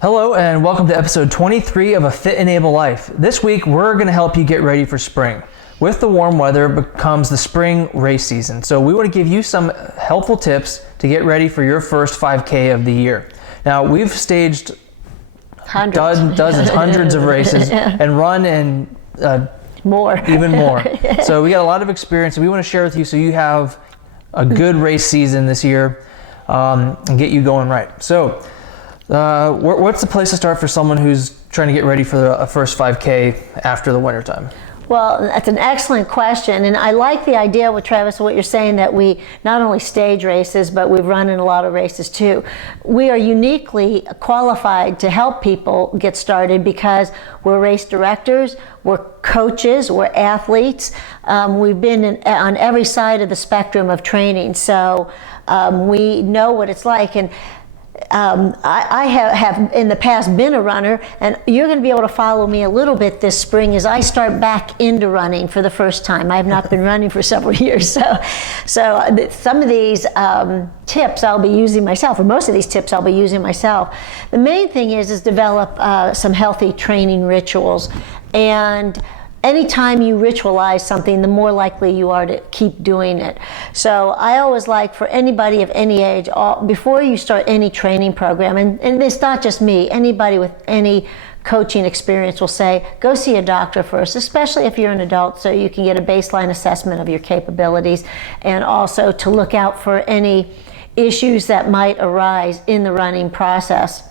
Hello and welcome to episode 23 of A Fit and Able Life. This week we're going to help you get ready for spring. With the warm weather becomes the spring race season, so we want to give you some helpful tips to get ready for your first 5K of the year. Now we've staged hundreds of races and run in even more. So we got a lot of experience and we want to share with you so you have a good race season this year and get you going right. So what's the place to start for someone who's trying to get ready for a first 5K after the winter time? Well, that's an excellent question, and I like the idea with Travis, what you're saying, that we not only stage races, but we've run in a lot of races too. We are uniquely qualified to help people get started because we're race directors, we're coaches, we're athletes. We've been on every side of the spectrum of training, so we know what it's like. And I have in the past been a runner, and you're going to be able to follow me a little bit this spring as I start back into running for the first time. I have not been running for several years, so some of these tips I'll be using myself, or most of these tips I'll be using myself. The main thing is develop some healthy training rituals, and anytime you ritualize something, the more likely you are to keep doing it. So I always like, for anybody of any age, before you start any training program, and it's not just me, anybody with any coaching experience will say, go see a doctor first, especially if you're an adult, so you can get a baseline assessment of your capabilities, and also to look out for any issues that might arise in the running process.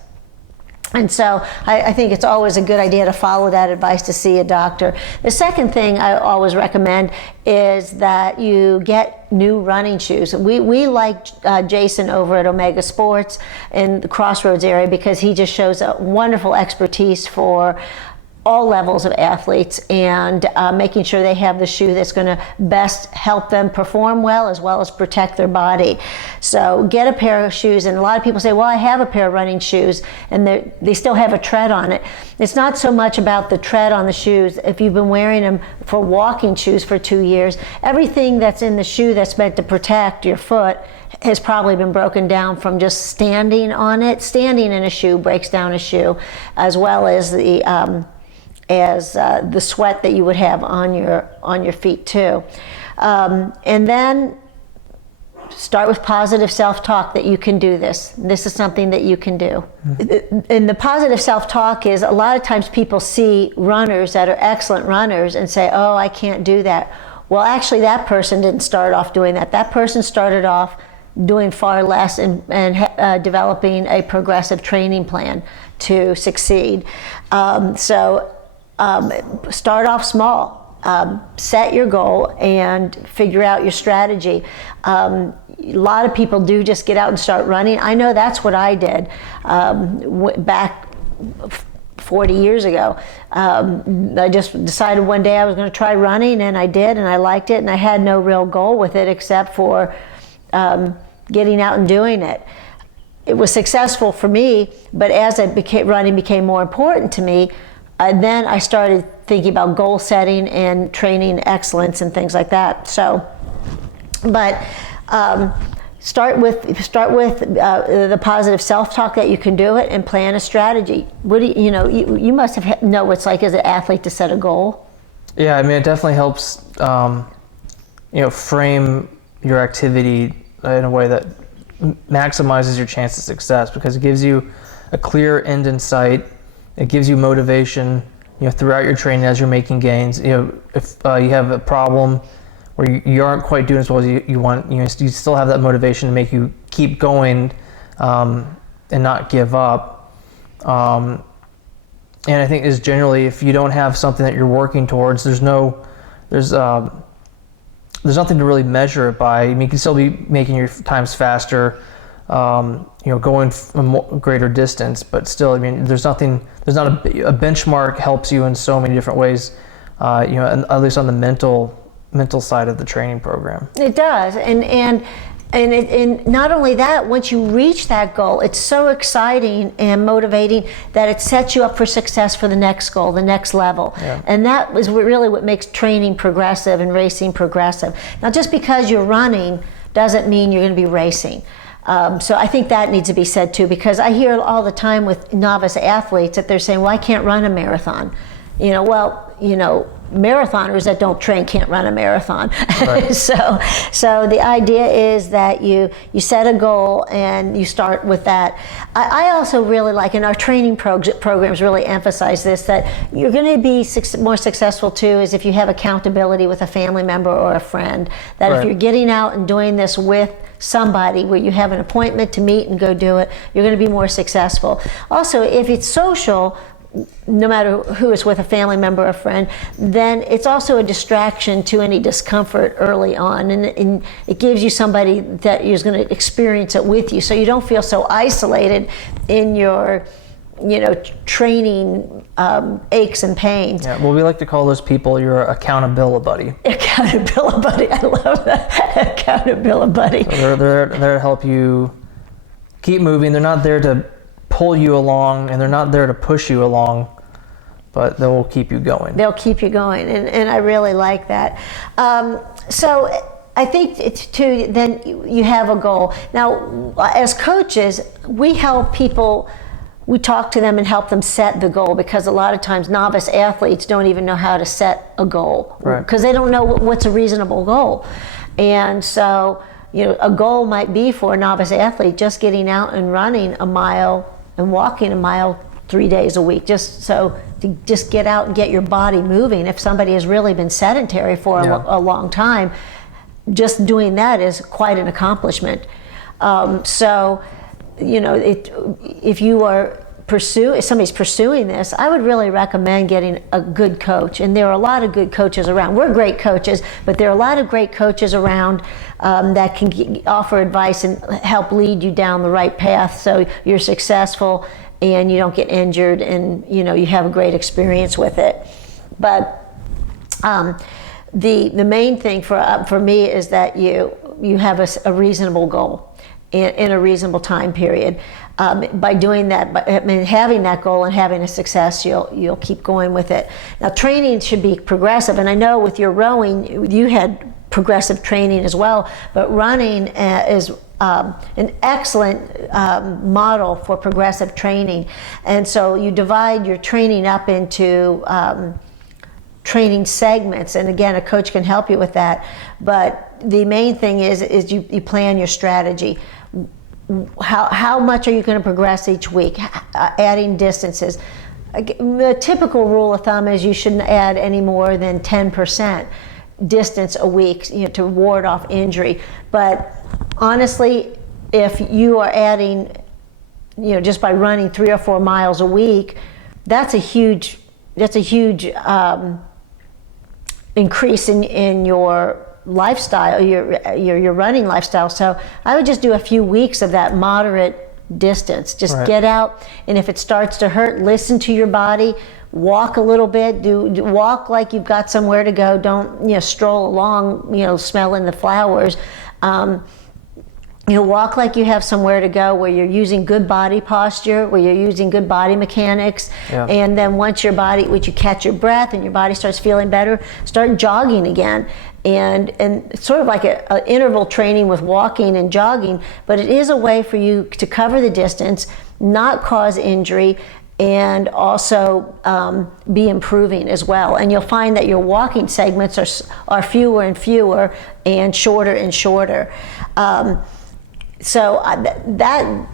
And so I think it's always a good idea to follow that advice, to see a doctor. The second thing I always recommend is that you get new running shoes. We like Jason over at Omega Sports in the Crossroads area because he just shows a wonderful expertise for all levels of athletes, and making sure they have the shoe that's going to best help them perform well as protect their body. So get a pair of shoes, and a lot of people say, well, I have a pair of running shoes, and they still have a tread on it. It's not so much about the tread on the shoes. If you've been wearing them for walking shoes for 2 years, everything that's in the shoe that's meant to protect your foot has probably been broken down from just standing on it. Standing in a shoe breaks down a shoe, as well as the sweat that you would have on your feet too. And then start with positive self-talk that you can do this. This is something that you can do. And the positive self-talk is, a lot of times people see runners that are excellent runners and say, oh, I can't do that. Well, actually that person didn't start off doing that. That person started off doing far less and developing a progressive training plan to succeed. Start off small, set your goal and figure out your strategy. A lot of people do just get out and start running. I know that's what I did back 40 years ago. I just decided one day I was going to try running, and I did, and I liked it, and I had no real goal with it except for getting out and doing it. It was successful for me, but as running became more important to me, then I started thinking about goal setting and training excellence and things like that. So, but start with the positive self-talk that you can do it, and plan a strategy. What do you must know what it's like as an athlete to set a goal. Yeah, I mean, it definitely helps frame your activity in a way that maximizes your chance of success, because it gives you a clear end in sight. It gives you motivation, throughout your training as you're making gains. If you have a problem where you aren't quite doing as well as you want, you still have that motivation to make you keep going and not give up. And I think is generally, if you don't have something that you're working towards, there's nothing to really measure it by. I mean, you can still be making your times faster, going a greater distance, but still, I mean, there's not a benchmark helps you in so many different ways, at least on the mental side of the training program. It does, and not only that, once you reach that goal, it's so exciting and motivating that it sets you up for success for the next goal, the next level. Yeah. And that is really what makes training progressive and racing progressive. Now, just because you're running doesn't mean you're going to be racing. So I think that needs to be said too, because I hear all the time with novice athletes that they're saying, well, I can't run a marathon. Marathoners that don't train can't run a marathon. Right. So the idea is that you set a goal and you start with that. I also really like, and our training programs really emphasize this, that you're going to be more successful too is if you have accountability with a family member or a friend. That Right. if you're getting out and doing this with somebody where you have an appointment to meet and go do it, you're going to be more successful. Also, if it's social, no matter who is with, a family member or a friend, then it's also a distraction to any discomfort early on, and it gives you somebody that is going to experience it with you, so you don't feel so isolated in your training aches and pains. Yeah, well, we like to call those people your accountability buddy. Accountability buddy, I love that. Accountability buddy. So they're there to help you keep moving. They're not there to pull you along, and they're not there to push you along, but they'll keep you going. They'll keep you going, and I really like that. So I think it's too, then you have a goal. Now, as coaches, we help people, we talk to them and help them set the goal, because a lot of times novice athletes don't even know how to set a goal, because they don't know what's a reasonable goal. And so, a goal might be for a novice athlete just getting out and running a mile and walking a mile 3 days a week, just get out and get your body moving. If somebody has really been sedentary for a long time, just doing that is quite an accomplishment. If you are if somebody's pursuing this, I would really recommend getting a good coach. And there are a lot of good coaches around. We're great coaches, but there are a lot of great coaches around that can offer advice and help lead you down the right path so you're successful and you don't get injured, and you have a great experience with it. But the main thing for me is that you have a reasonable goal in a reasonable time period. By doing that, having that goal and having a success, you'll keep going with it. Now, training should be progressive, and I know with your rowing, you had progressive training as well, but running is an excellent model for progressive training. And so you divide your training up into training segments, and again, a coach can help you with that. But the main thing is you plan your strategy. How much are you going to progress each week? Adding distances. The typical rule of thumb is you shouldn't add any more than 10% distance a week, to ward off injury. But honestly, if you are adding, just by running 3 or 4 miles a week, that's a huge increase in your lifestyle, your running lifestyle. So I would just do a few weeks of that moderate distance. Just get out, and if it starts to hurt, listen to your body. Walk a little bit. Walk like you've got somewhere to go. Don't stroll along, smelling the flowers. Walk like you have somewhere to go, where you're using good body posture, where you're using good body mechanics. Yeah. And then once you catch your breath and your body starts feeling better, start jogging again. And sort of like an interval training with walking and jogging, but it is a way for you to cover the distance, not cause injury, and also be improving as well. And you'll find that your walking segments are fewer and fewer and shorter. So that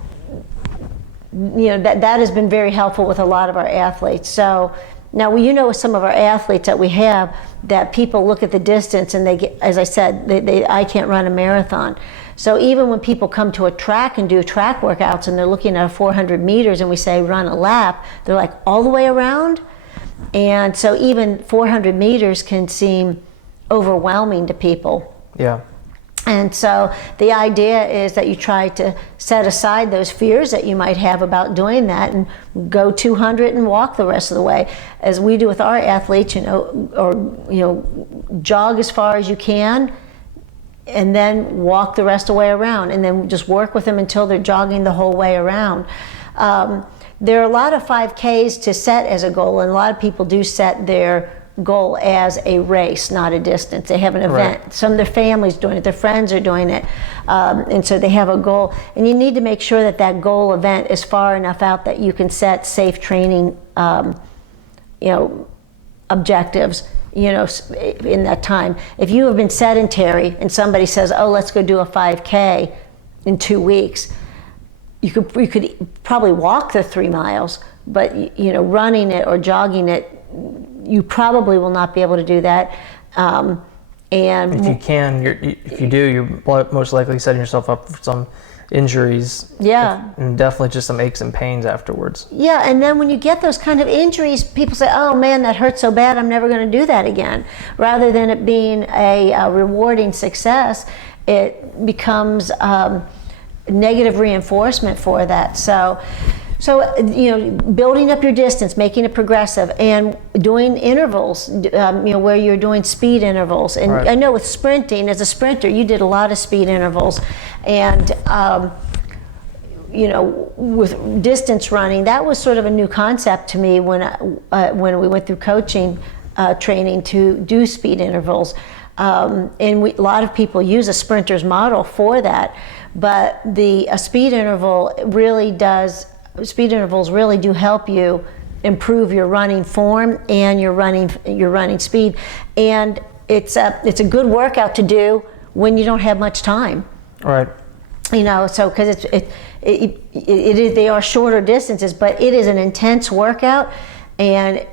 has been very helpful with a lot of our athletes. So now, with some of our athletes that we have, that people look at the distance and they get, as I said, I can't run a marathon. So even when people come to a track and do track workouts and they're looking at 400 meters and we say run a lap, they're like, all the way around? And so even 400 meters can seem overwhelming to people. Yeah. And so the idea is that you try to set aside those fears that you might have about doing that and go 200 and walk the rest of the way, as we do with our athletes, jog as far as you can and then walk the rest of the way around, and then just work with them until they're jogging the whole way around. There are a lot of 5Ks to set as a goal, and a lot of people do set their goal as a race, not a distance. They have an event. Right. Some of their families doing it, their friends are doing it, and so they have a goal. And you need to make sure that that goal event is far enough out that you can set safe training, objectives, in that time. If you have been sedentary and somebody says, "Oh, let's go do a 5K in 2 weeks," you could probably walk the 3 miles, but running it or jogging it, you probably will not be able to do that. And if you can, if you do, you're most likely setting yourself up for some injuries. Yeah. And definitely just some aches and pains afterwards. Yeah, and then when you get those kind of injuries, people say, "Oh man, that hurt so bad, I'm never going to do that again." Rather than it being a rewarding success, it becomes negative reinforcement for that. So building up your distance, making it progressive, and doing intervals, where you're doing speed intervals. And right. I know with sprinting, as a sprinter, you did a lot of speed intervals, and with distance running, that was sort of a new concept to me when we went through coaching training to do speed intervals. And a lot of people use a sprinter's model for that, but a speed intervals really do help you improve your running form and your running speed, and it's a good workout to do when you don't have much time. Right. So because they are shorter distances, but it is an intense workout, and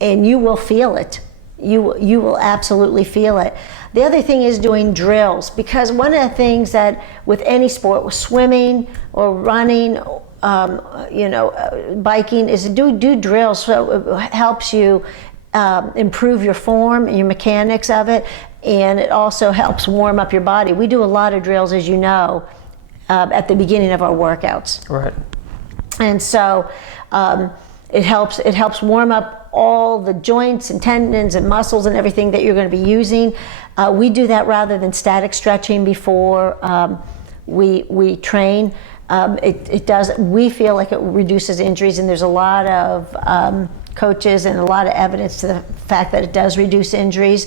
you will feel it. You will absolutely feel it. The other thing is doing drills, because one of the things that with any sport, with swimming or running, biking, is to do drills. So it helps you improve your form and your mechanics of it, and it also helps warm up your body. We do a lot of drills, as you know, at the beginning of our workouts. Right. And so it helps warm up all the joints and tendons and muscles and everything that you're going to be using. We do that rather than static stretching before we train. We feel like it reduces injuries, and there's a lot of coaches and a lot of evidence to the fact that it does reduce injuries,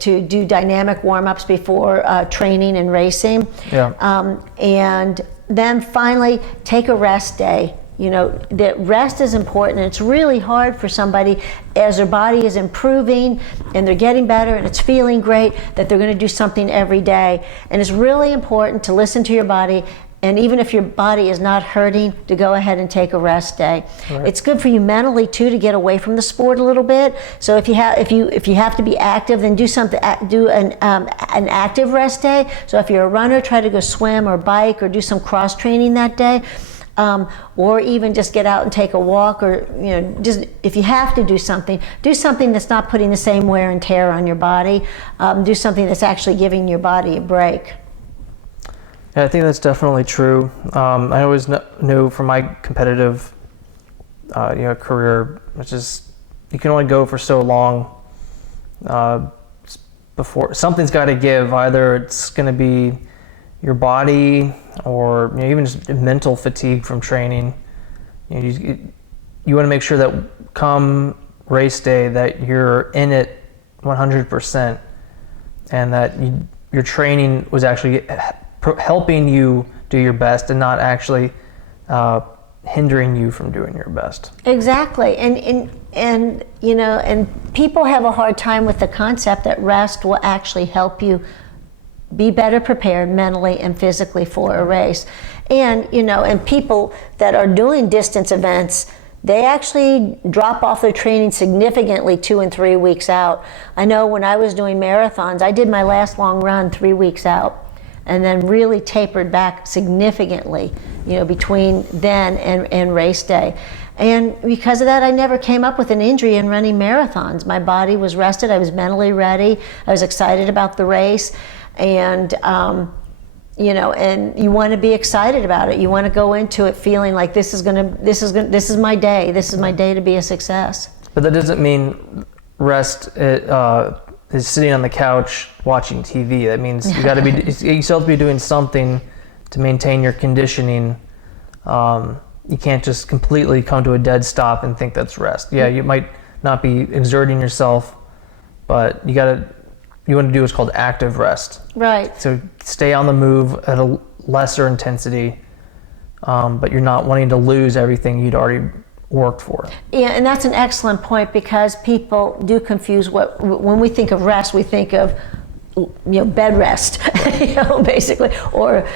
to do dynamic warm-ups before training and racing. Yeah. And then finally, take a rest day. That rest is important, and it's really hard for somebody as their body is improving and they're getting better and it's feeling great that they're going to do something every day. And it's really important to listen to your body, and even if your body is not hurting, to go ahead and take a rest day. Right. It's good for you mentally too, to get away from the sport a little bit. So if you have to be active, then do an active rest day. So if you're a runner, try to go swim or bike or do some cross training that day. Or even just get out and take a walk, or just if you have to do something that's not putting the same wear and tear on your body. Do something that's actually giving your body a break. Yeah, I think that's definitely true. I always knew from my competitive career, which is you can only go for so long before something's got to give. Either it's going to be your body, or even just mental fatigue from training. You want to make sure that come race day that you're in it 100%, and that your training was actually helping you do your best and not actually hindering you from doing your best. Exactly, and people have a hard time with the concept that rest will actually help you be better prepared mentally and physically for a race. And people that are doing distance events, they actually drop off their training significantly 2 and 3 weeks out. I know when I was doing marathons, I did my last long run 3 weeks out, and then really tapered back significantly, between then and race day. And because of that, I never came up with an injury in running marathons. My body was rested, I was mentally ready, I was excited about the race. And and you want to be excited about it. You want to go into it feeling like this is my day. This is my day to be a success. But that doesn't mean rest is sitting on the couch watching TV. That means you got to be you still have to be doing something to maintain your conditioning. You can't just completely come to a dead stop and think that's rest. Yeah, you might not be exerting yourself, but you want to do what's called active rest. Right. So stay on the move at a lesser intensity, but you're not wanting to lose everything you'd already worked for. Yeah, and that's an excellent point, because people do confuse when we think of rest, we think of bed rest, basically, or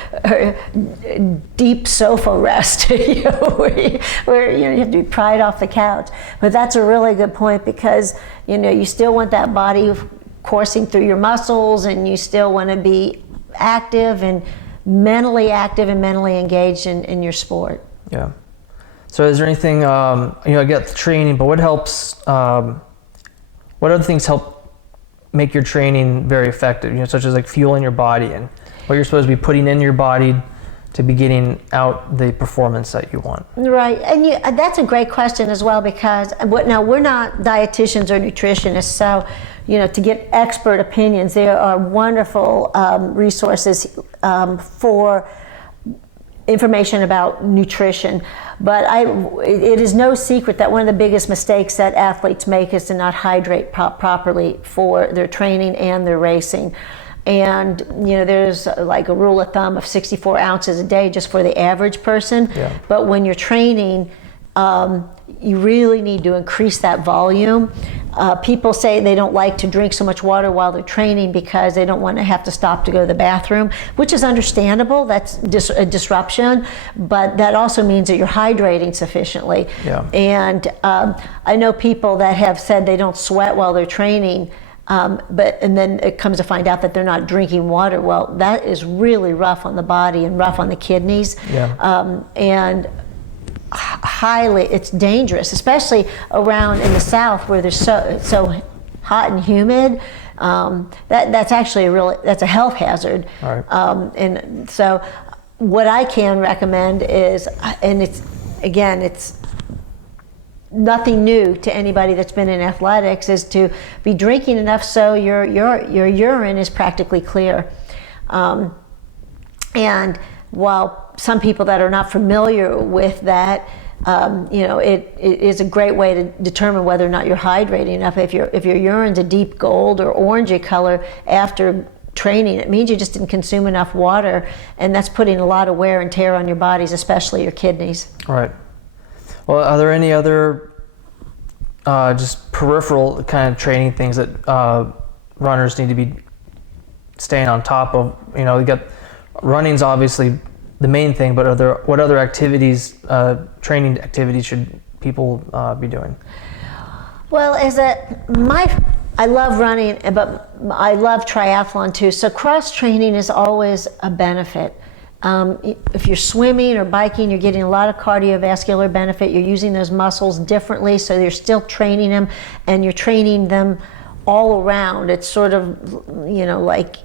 deep sofa rest, where you have to be pried off the couch. But that's a really good point, because you still want that body coursing through your muscles, and you still want to be active and mentally engaged in your sport. Yeah. So is there anything, I get the training, but what helps, what other things help make your training very effective, such as like fueling your body and what you're supposed to be putting in your body to be getting out the performance that you want? Right, and that's a great question as well, because now we're not dietitians or nutritionists, so to get expert opinions, there are wonderful resources for information about nutrition. But it is no secret that one of the biggest mistakes that athletes make is to not hydrate properly for their training and their racing. And there's like a rule of thumb of 64 ounces a day just for the average person. Yeah. But when you're training, you really need to increase that volume. People say they don't like to drink so much water while they're training because they don't want to have to stop to go to the bathroom, which is understandable. That's a disruption, but that also means that you're hydrating sufficiently. Yeah. And I know people that have said they don't sweat while they're training, and then it comes to find out that they're not drinking water. Well, that is really rough on the body and rough on the kidneys. Yeah. And it's dangerous, especially around in the South where there's so hot and humid. That's actually that's a health hazard. All right. And so what I can recommend is, and it's nothing new to anybody that's been in athletics, is to be drinking enough so your urine is practically clear. And while some people that are not familiar with that, it is a great way to determine whether or not you're hydrating enough. If your urine's a deep gold or orangey color after training, it means you just didn't consume enough water, and that's putting a lot of wear and tear on your bodies, especially your kidneys. Right. Well, are there any other just peripheral kind of training things that runners need to be staying on top of? You got running's obviously the main thing, but what other activities, training activities, should people be doing? Well, I love running, but I love triathlon too. So cross training is always a benefit. If you're swimming or biking, you're getting a lot of cardiovascular benefit. You're using those muscles differently, so you're still training them, and you're training them all around. It's sort of, like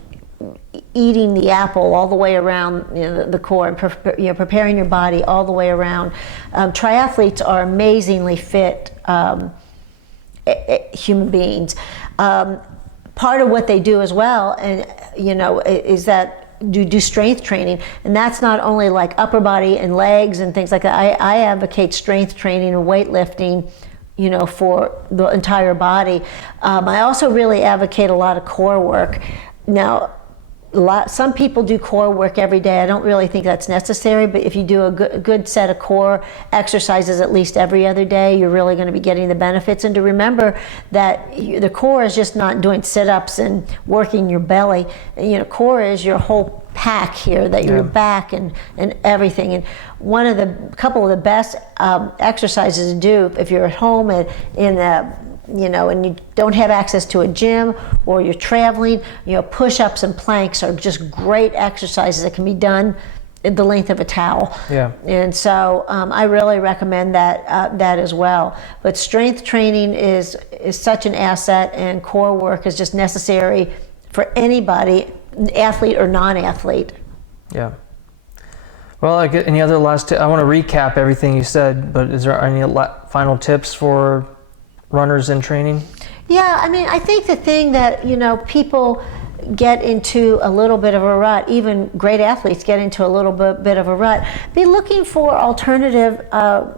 eating the apple all the way around the core, and preparing your body all the way around. Triathletes are amazingly fit human beings. Part of what they do as well, and is that do strength training, and that's not only like upper body and legs and things like that. I advocate strength training and weightlifting, for the entire body. I also really advocate a lot of core work. Now, some people do core work every day. I don't really think that's necessary, but if you do a good set of core exercises at least every other day, you're really going to be getting the benefits. And to remember that the core is just not doing sit-ups and working your belly. Core is your whole pack here, that your back and everything. And couple of the best exercises to do if you're at home and and you don't have access to a gym, or you're traveling, push-ups and planks are just great exercises that can be done at the length of a towel. Yeah. And so I really recommend that as well. But strength training is such an asset, and core work is just necessary for anybody, athlete or non-athlete. Yeah. Well, any other last I want to recap everything you said, but is there any final tips for runners in training? Yeah, I think the thing that, people get into a little bit of a rut, even great athletes get into a little bit of a rut, be looking for alternative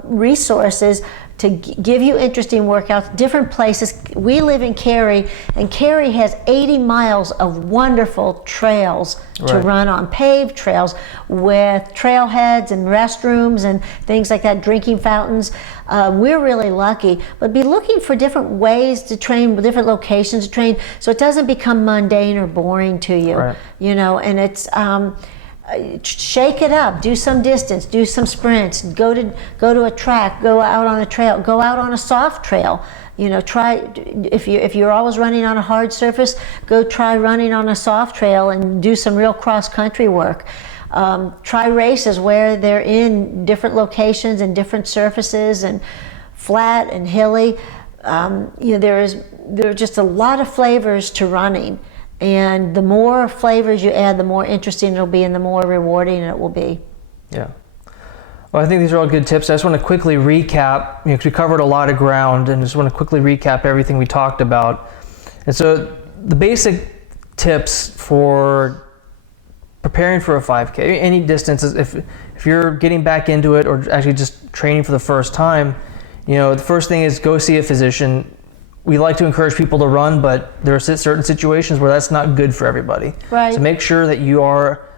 resources to give you interesting workouts, different places. We live in Cary, and Cary has 80 miles of wonderful trails to run on, paved trails with trailheads and restrooms and things like that, drinking fountains. We're really lucky, but be looking for different ways to train, different locations to train, so it doesn't become mundane or boring to you. You know, and it's shake it up, do some distance, do some sprints, go to a track, go out on a trail, go out on a soft trail. You know, try, if you're always running on a hard surface, go try running on a soft trail and do some real cross-country work. Try races where they're in different locations and different surfaces and flat and hilly. You know, there are just a lot of flavors to running. And the more flavors you add, the more interesting it'll be and the more rewarding it will be. Yeah. Well, I think these are all good tips. I just want to quickly recap, because we covered a lot of ground, and just want to quickly recap everything we talked about. And so the basic tips for preparing for a 5K, any distance, if you're getting back into it or actually just training for the first time, you know, the first thing is go see a physician. We like to encourage people to run, but there are certain situations where that's not good for everybody. Right. So make sure that you are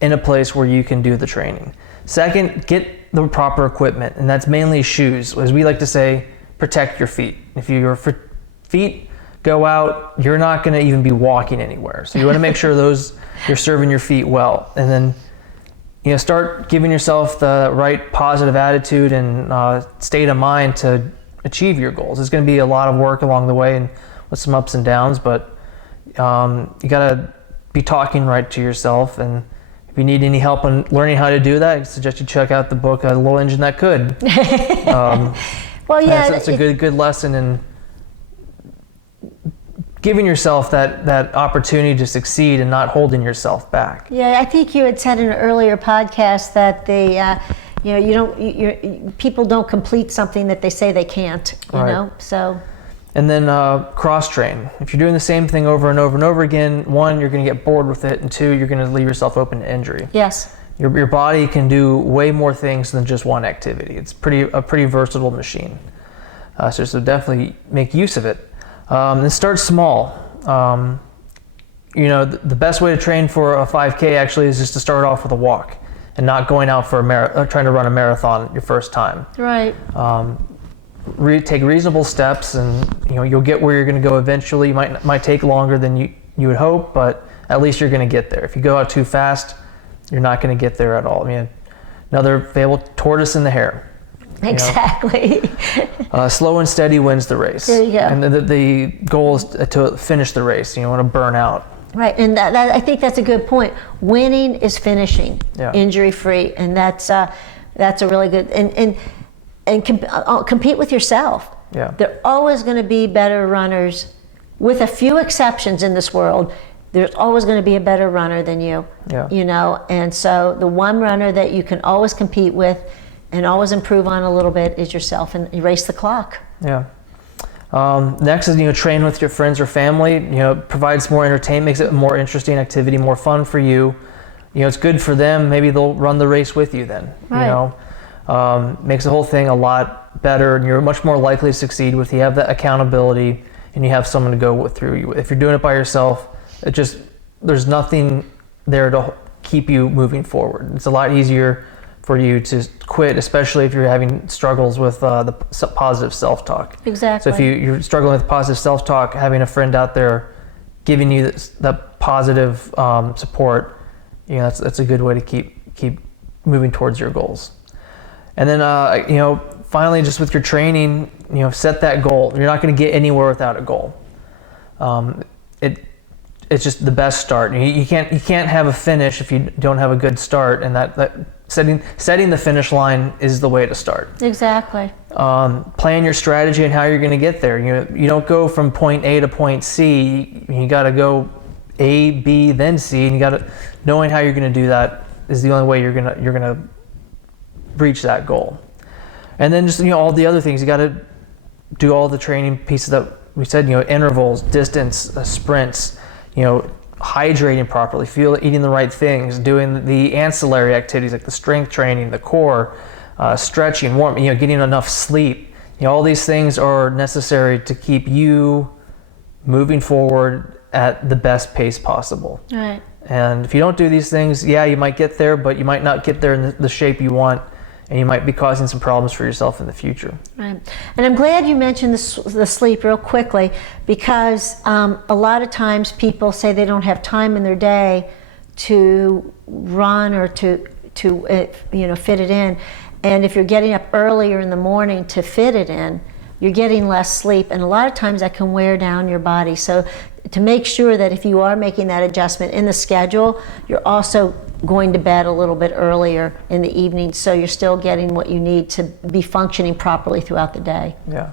in a place where you can do the training. Second, get the proper equipment, and that's mainly shoes. As we like to say, protect your feet. If your feet go out, you're not going to even be walking anywhere. So you want to make sure you're serving your feet well, and then, you know, start giving yourself the right positive attitude and state of mind to achieve your goals. It's going to be a lot of work along the way and with some ups and downs, but you got to be talking right to yourself. And if you need any help on learning how to do that, I suggest you check out the book, A Little Engine That Could. Well, yeah, that's a good lesson in giving yourself that opportunity to succeed and not holding yourself back. Yeah, I think you had said in an earlier podcast that you know, people don't complete something that they say they can't, you know, so. And then cross train. If you're doing the same thing over and over and over again, one, you're going to get bored with it, and two, you're going to leave yourself open to injury. Yes. Your body can do way more things than just one activity. It's a pretty versatile machine. So definitely make use of it. And start small. You know, the best way to train for a 5K actually is just to start off with a walk, and not going out for trying to run a marathon your first time. Right. Take reasonable steps, and you know, you'll get where you're going to go eventually. Might take longer than you would hope, but at least you're going to get there. If you go out too fast, you're not going to get there at all. I mean, another fable, tortoise in the hare. Exactly. Slow and steady wins the race. There you go. And the goal is to finish the race. You don't want to burn out. Right, and that I think that's a good point. Winning is finishing, injury-free, and that's a really good. And compete with yourself. Yeah. There are always going to be better runners, with a few exceptions in this world. There's always going to be a better runner than you. Yeah. You know, and so the one runner that you can always compete with and always improve on a little bit is yourself, and erase the clock. Yeah. Next is, you know, train with your friends or family. You know, provides more entertainment, makes it a more interesting activity, more fun for you. You know, it's good for them. Maybe they'll run the race with you then. Right. You know, makes the whole thing a lot better, and you're much more likely to succeed if you have that accountability and you have someone to go through you. If you're doing it by yourself, there's nothing there to keep you moving forward. It's a lot easier for you to quit, especially if you're having struggles with the positive self-talk. Exactly. So if you're struggling with positive self-talk, having a friend out there giving you that positive support, you know, that's a good way to keep moving towards your goals. And then you know, finally, just with your training, you know, set that goal. You're not going to get anywhere without a goal. It's just the best start. You can't have a finish if you don't have a good start, and that setting the finish line is the way to start. Exactly. Plan your strategy and how you're going to get there. You don't go from point A to point C. You got to go A, B, then C, and knowing how you're going to do that is the only way you're gonna reach that goal. And then just, you know, all the other things, you got to do all the training pieces that we said. You know, intervals, distance, sprints. You know, hydrating properly, eating the right things, doing the ancillary activities like the strength training, the core, stretching, warm. You know, getting enough sleep. all these things are necessary to keep you moving forward at the best pace possible. Right. And if you don't do these things, yeah, you might get there, but you might not get there in the shape you want, and you might be causing some problems for yourself in the future. Right. And I'm glad you mentioned the sleep real quickly, because a lot of times people say they don't have time in their day to run or to fit it in. And if you're getting up earlier in the morning to fit it in, you're getting less sleep, and a lot of times that can wear down your body. So to make sure that if you are making that adjustment in the schedule, you're also going to bed a little bit earlier in the evening, so you're still getting what you need to be functioning properly throughout the day. Yeah.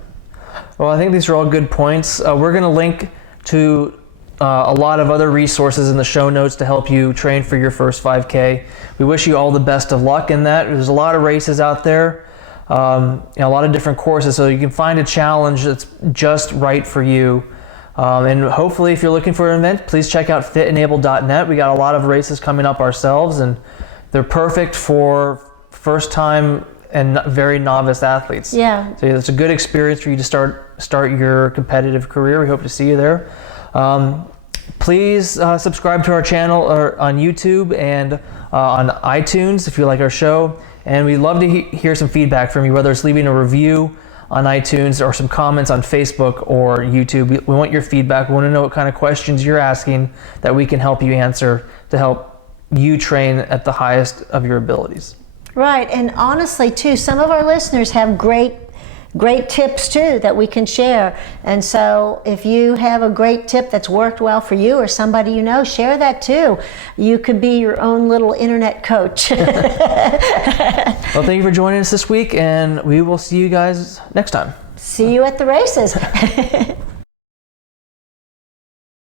Well, I think these are all good points. We're going to link to a lot of other resources in the show notes to help you train for your first 5K. We wish you all the best of luck in that. There's a lot of races out there, a lot of different courses, so you can find a challenge that's just right for you. And hopefully, if you're looking for an event, please check out fitenable.net. We got a lot of races coming up ourselves, and they're perfect for first-time and very novice athletes. Yeah. So it's a good experience for you to start your competitive career. We hope to see you there. Please subscribe to our channel on YouTube and on iTunes if you like our show. And we'd love to hear some feedback from you, whether it's leaving a review on iTunes or some comments on Facebook or YouTube. We want your feedback. We want to know what kind of questions you're asking that we can help you answer to help you train at the highest of your abilities. Right, and honestly too, some of our listeners have great tips too that we can share. And so if you have a great tip that's worked well for you or somebody you know, share that too. You could be your own little internet coach. Well, thank you for joining us this week, and we will see you guys next time. See you at the races.